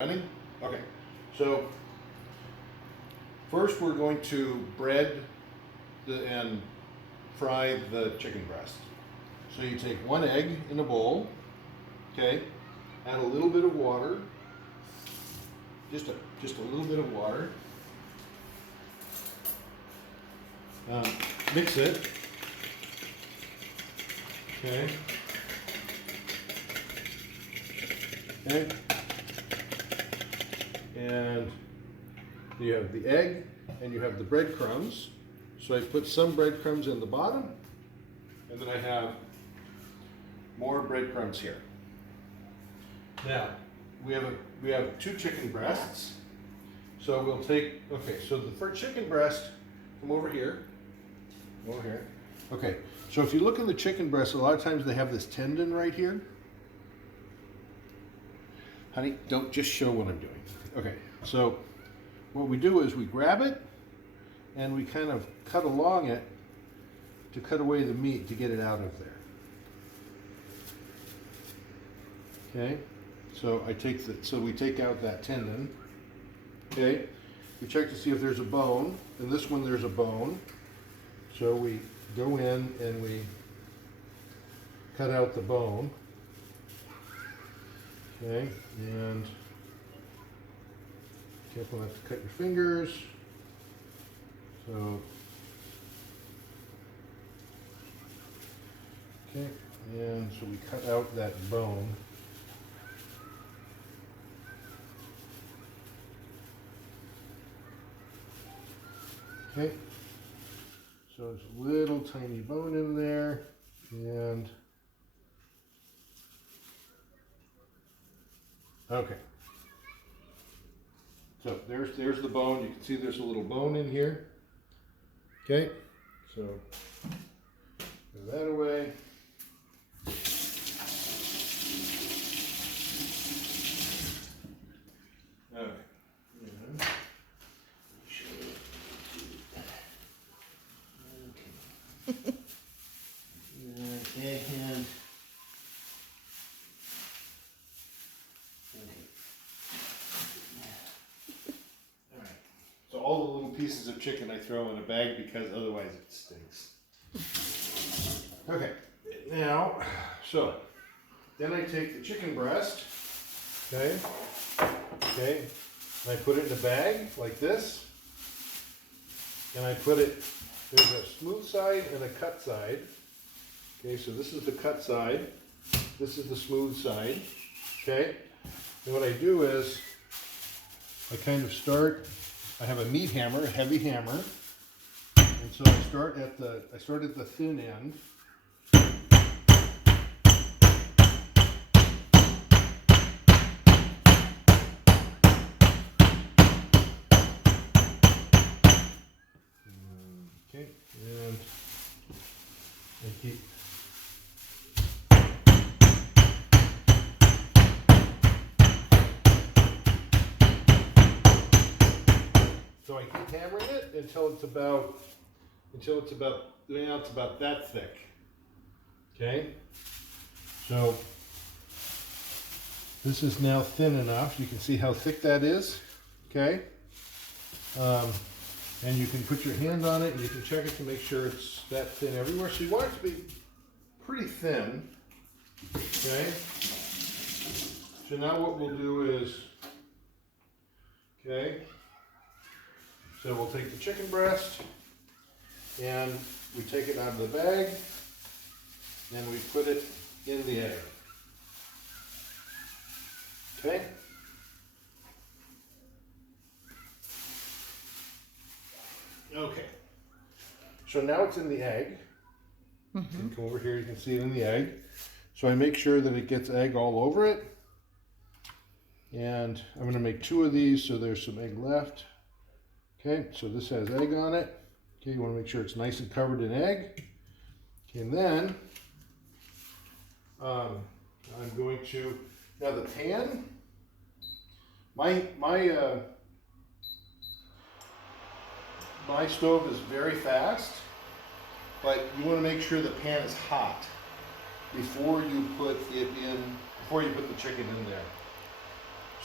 Running? Okay, so first we're going to bread and fry the chicken breast. So you take one egg in a bowl, okay, add a little bit of water, just a little bit of water, mix it, okay, okay. And you have the egg and you have the breadcrumbs. So I put some breadcrumbs in the bottom, and then I have more breadcrumbs here. Now we have two chicken breasts. So we'll take, okay, so the first chicken breast, come over here. Over here. Okay, so if you look in the chicken breast, a lot of times they have this tendon right here. Honey, don't just show what I'm doing. Okay, so what we do is we grab it and we kind of cut along it to cut away the meat to get it out of there. Okay, so we take out that tendon. Okay, we check to see if there's a bone. In this one there's a bone. So we go in and we cut out the bone. Okay, and careful not to cut your fingers. So, okay, and so we cut out that bone. Okay, so there's a little tiny bone in there, and okay. So there's the bone. You can see there's a little bone in here. Okay, so move that away. Okay. Okay, and so all the little pieces of chicken I throw in a bag because otherwise it stinks. Okay, now, so then I take the chicken breast, okay, and I put it in a bag like this, and I put it, there's a smooth side and a cut side. Okay, so this is the cut side, this is the smooth side, okay, and what I do is I kind of start, I have a meat hammer, a heavy hammer, and so I start at the thin end. Okay, and I keep. So I keep hammering it until it's about that thick. Okay? So this is now thin enough. You can see how thick that is. Okay? And you can put your hand on it and you can check it to make sure it's that thin everywhere. So you want it to be pretty thin. Okay? So now what we'll do is, okay, so we'll take the chicken breast and we take it out of the bag and we put it in the egg. Okay? Okay. So now it's in the egg. Mm-hmm. Come over here, you can see it in the egg. So I make sure that it gets egg all over it. And I'm going to make 2 of these so there's some egg left. Okay, so this has egg on it. Okay, you want to make sure it's nice and covered in egg. Okay, and then I'm going to, now the pan, my stove is very fast, but you want to make sure the pan is hot before you put the chicken in there.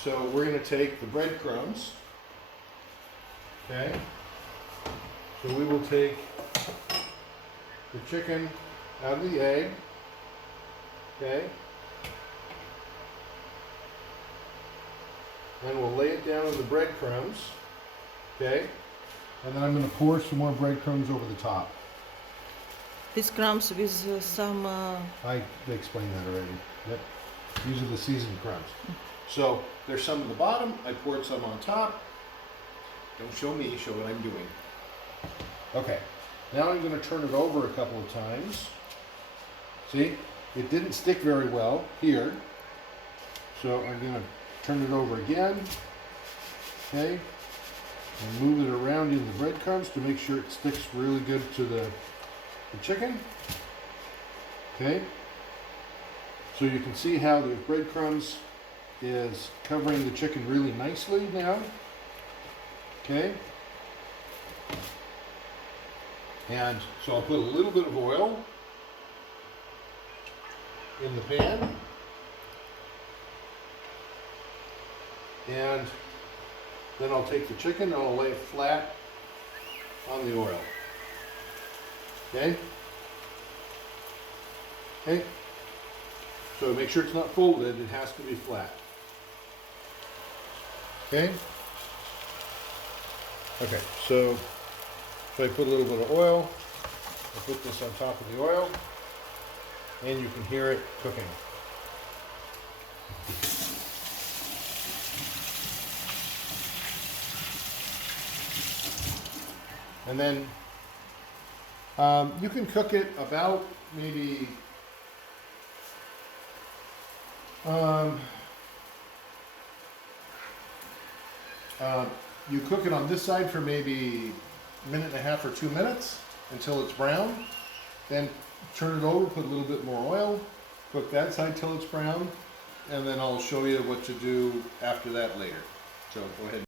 So we're going to take the breadcrumbs. Okay. So we will take the chicken out of the egg. Okay. And we'll lay it down in the breadcrumbs. Okay. And then I'm going to pour some more breadcrumbs over the top. These crumbs with some. I explained that already. Yep. These are the seasoned crumbs. So there's some at the bottom. I poured some on top. Don't show me, show what I'm doing. Okay. Now I'm going to turn it over a couple of times. See? It didn't stick very well here. So I'm going to turn it over again. Okay. And move it around in the breadcrumbs to make sure it sticks really good to the chicken. Okay. So you can see how the breadcrumbs is covering the chicken really nicely now. Okay. And so I'll put a little bit of oil in the pan. And then I'll take the chicken and I'll lay it flat on the oil. Okay? Okay? So make sure it's not folded, it has to be flat. Okay? Okay, so I put a little bit of oil, I put this on top of the oil, and you can hear it cooking. And then you can cook it about maybe you cook it on this side for maybe a minute and a half or 2 minutes until it's brown. Then turn it over, put a little bit more oil, cook that side till it's brown, and then I'll show you what to do after that later. So go ahead.